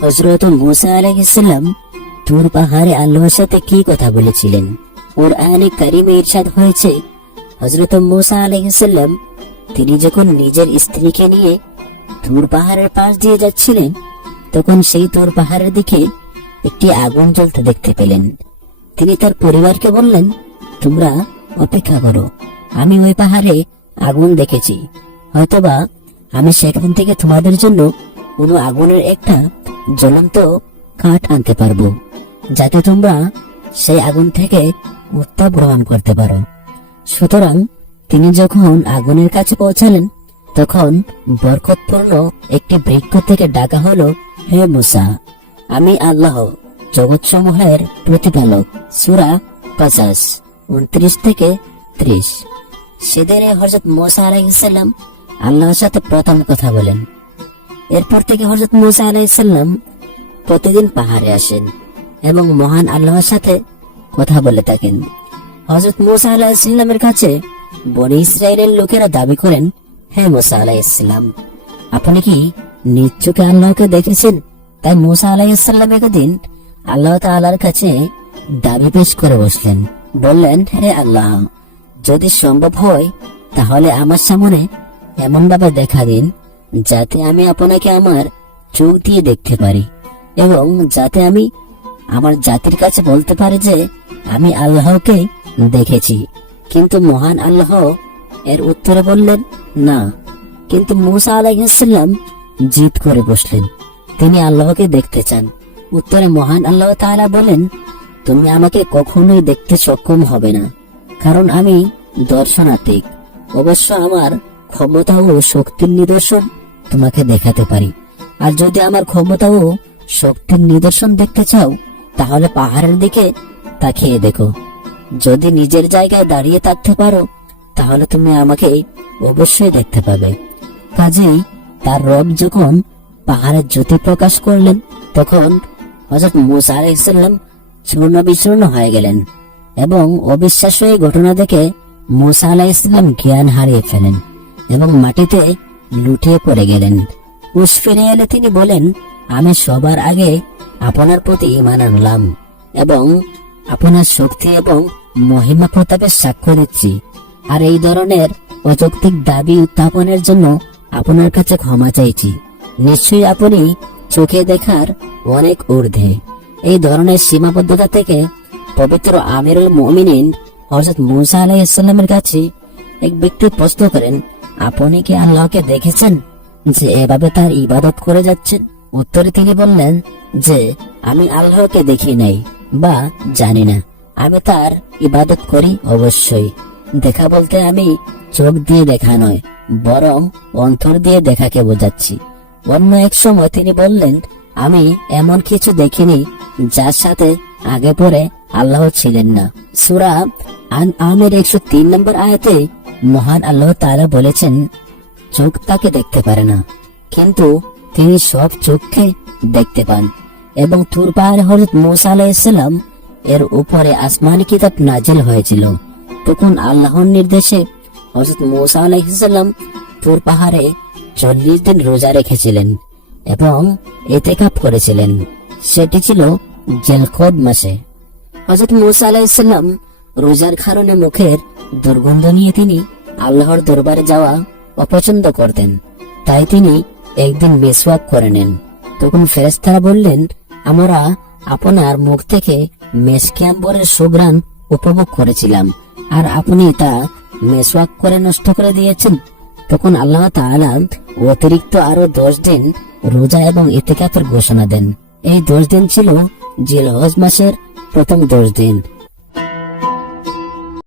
হযরত মুসা আলাইহিস সালাম তুর পাহাড়ে আল্লাহর সাথে কি কথা বলেছিলেন। কুরআনে কারীমে ইরশাদ হয়েছে, হযরত মুসা আলাইহিস সালাম তিনি যখন নিজের স্ত্রীকে নিয়ে তুর পাহাড়ের পাশ দিয়ে যাচ্ছিলেন, তখন সেই তুর পাহাড়ের দিকে একটি আগুন জ্বলতে দেখতে পেলেন। তিনি তার পরিবারকে বললেন, তোমরা অপেক্ষা করো, আমি ওই পাহাড়ে আগুন দেখেছি, হয়তোবা আমি সেখান থেকে তোমাদের জন্য কোনো আগুনের একটা জ্বলন্ত কাঠ আনতে পারবো, যাতে তোমরা সেই আগুন থেকে উত্তাপ গ্রহণ করতে পারো। সুতরাং তিনি যখন আগুনের কাছে পৌঁছালেন, তখন বরকতপূর্ণ একটি বৃক্ষ থেকে ডাকা হলো, হে মুসা, আমি আল্লাহ জগৎসমূহের প্রতিপালক। সূরা কাসাস 29-30। সেদিনে হযরত মুসা আলাইহিস সালাম আল্লাহর সাথে প্রথম কথা বলেন। এরপর থেকে হযরত মুসা আলাইহিস সালাম প্রতিদিন পাহাড়ে আসেন এবং মহান আল্লাহর সাথে কথা বলে থাকেন। হযরত মুসা আলাইহিস সালামের কাছে বনী ইসরাইলের লোকেরা দাবি করেন, হে মুসা আলাইহিস সালাম, আপনি কি নিজ চোখে আল্লাহকে দেখেছেন? তাই মুসা আলাইহিস সালাম একদিন আল্লাহ তাআলার কাছে দাবি পেশ করে বসলেন। বললেন, হে আল্লাহ, যদি সম্ভব হয় তাহলে আমার সামনে এমন ভাবে দেখা দিন যাতে আমি আপনাকে আমার চোখ দিয়ে দেখতে পারি, এবং যাতে আমি আমার জাতির কাছে বলতে পারি যে আমি আল্লাহকে দেখেছি। কিন্তু মহান আল্লাহ এর উত্তরে বললেন, না। কিন্তু মুসা আলাইহিস সালাম জিদ করে বসলেন, তিনি আল্লাহকে দেখতে চান। উত্তরে মহান আল্লাহ তাআলা বলেন, তুমি আমাকে কখনোই দেখতে সক্ষম হবে না, কারণ আমি দর্শনাতীত। অবশ্য আমার ক্ষমতা ও শক্তির নিদর্শন তোমাকে দেখাতে পারি। আর যদি আমার ক্ষমতা ও শক্তির নিদর্শন দেখতে চাও, তাহলে পাহাড়ের দিকে তাকিয়ে দেখো। যদি নিজের জায়গায় দাঁড়িয়ে থাকতে পারো, তাহলে তুমি আমাকে অবশ্যই দেখতে পাবে। কাজেই তার রব যখন পাহাড়ের জ্যোতি প্রকাশ করলেন, তখন হযরত মুসা আলাইহিস সালাম চূর্ণ বিচূর্ণ হয়ে গেলেন এবং অবিশ্বাস্য এই ঘটনা দেখে মুসা আলাইহিস সালাম জ্ঞান হারিয়ে ফেলেন এবং মাটিতে লুটিয়ে পড়ে গেলেন। হুঁশ ফিরে এলে তিনি বলেন, আমি সবার আগে আপনার প্রতি ঈমান আনলাম এবং আপনার শক্তি এবং মহিমা প্রতাপের সাক্ষ্য দিচ্ছি। আর এই ধরনের অযৌক্তিক দাবি উত্থাপনের জন্য আপনার কাছে ক্ষমা চাইছি। নিশ্চয়ই আপনি চোখে দেখার অনেক ঊর্ধ্বে। এই ধরনের সীমাবদ্ধতা থেকে পবিত্র আমিরুল মুমিনিন হযরত মুসা আলাইহিস সালামের কাছে এক ব্যক্তি প্রশ্ন করেন, আপনি কি আল্লাহকে দেখেছেন যে এভাবে তার ইবাদত করে যাচ্ছেন? উত্তরে তিনি বললেন যে আমি আল্লাহকে দেখি নাই বা জানি না, আমি তার ইবাদত করি অবশ্যই। দেখা বলতে আমি চোখ দিয়ে দেখা নয়, বরং অন্তর দিয়ে দেখাকে বোঝাচ্ছি। অন্য এক সময় তিনি বললেন, আমি এমন কিছু দেখিনি যার সাথে আগে পরে আল্লাহ ছিলেন না। সূরা আনআমের 103 নম্বর আয়াতে মহান আল্লাহ তাআলা বলেছেন, চোখ তাকে দেখতে পারে না, কিন্তু তিনি সব চোখকে দেখতে পান। এবং তুর পাহাড়ে হযরত মুসা আলাইহিস সালাম এর উপরে আসমানি কিতাব নাজিল হয়েছিল। তখন আল্লাহর নির্দেশে হযরত মুসা আলাইহিস সালাম তুর পাহাড়ে 40 দিন রোজা রেখেছিলেন এবং ইতিকাফ করেছিলেন। সেটি ছিল জিলকদ মাসে। হযরত মুসা আলাইহিস সালাম রোজার কারণে মুখের দুর্গন্ধ নিয়ে তিনি আল্লাহর দরবারে যাওয়া অপছন্দ করতেন। তাই তিনি একদিন মিসওয়াক করে নেন। তখন ফেরেশতারা বললেন, আমরা আপনার মুখ থেকে মেশকে আম্বরের সুঘ্রাণ উপভোগ করেছিলাম, আর আপনি তা মিসওয়াক করে নষ্ট করে দিয়েছেন। তখন আল্লাহ তাআলা অতিরিক্ত আরো 10 দিন রোজা এবং ইতিকাফের ঘোষণা দেন। এই 10 দিন ছিল জিলহজ মাসের প্রথম 10 দিন